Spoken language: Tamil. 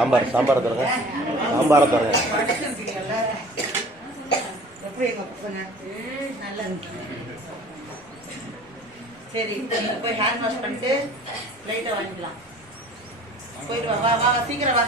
சாம்பார் சாம்பாரை தருங்க சாம்பாரை தருங்க நல்லா சரி போய் ஹேண்ட் வாஷ் பண்ணிட்டு லைட்டை வாங்கிக்கலாம். போயிட்டு வா வா வா சீக்கிரம் வா.